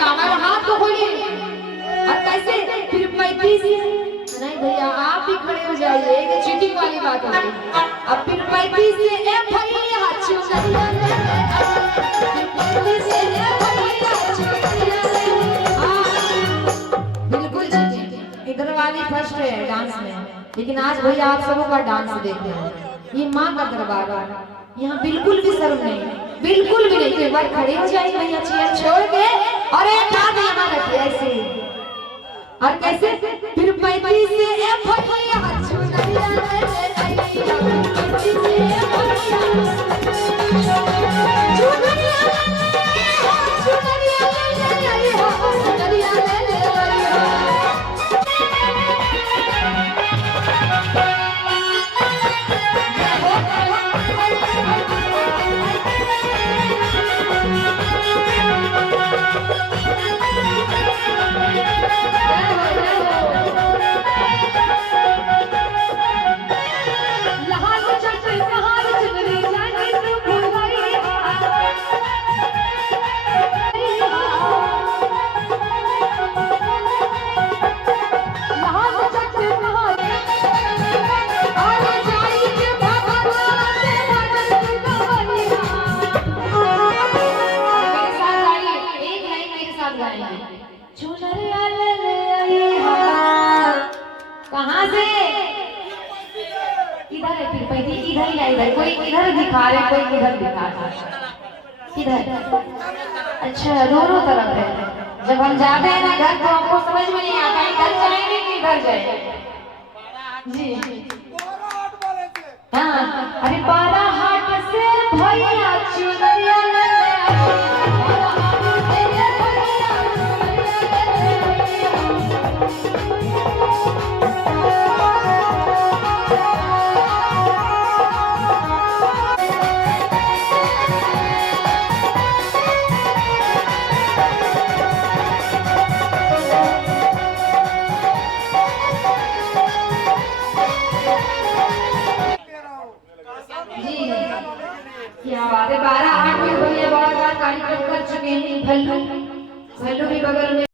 काम है, हाथ को खोलिए। और कैसे फिर 35 नहीं भैया आप भी खड़े हो जाइए, ये चीटिंग वाली बात हो गई। अब फिर 35 से ए भैया हाथ चुनरिया ले, फिर 35 से ए भैया हाथ चुनरिया ले। हाँ बिल्कुल चीटिंग, इधर वाली फर्स्ट है डांस में, लेकिन आज भैया आप सबों का डांस देखते हैं। ये माँ का दरबार है, यहाँ बिल्कुल भी शर्म नहीं, बिल्कुल भी नहीं। एक बार खड़े हो जाइए भैया चेयर छोड़ के, और एक हाथ यहाँ रखिए ऐसे। और कैसे फिर 35 से ए भैया हाथ चुनरिया ले, 35 से ए भैया चुनरिया कहाँ से इधर है फिर पहले इधर ही इधर कोई इधर दिखा रहे कोई इधर दिखा रहा इधर। अच्छा दोनों तरफ है। जब हम जाते हैं ना घर तो हमको समझ में नहीं आता है घर जाएंगे कि इधर जाएंगे। जी हाँ अरे 12 हाथ से भैया चुनरिया ले क्या बात है। 12 आठ में भैया बहुत बार कार्यक्रम कर चुके हैं। भल्लू भल्लू भी बगल में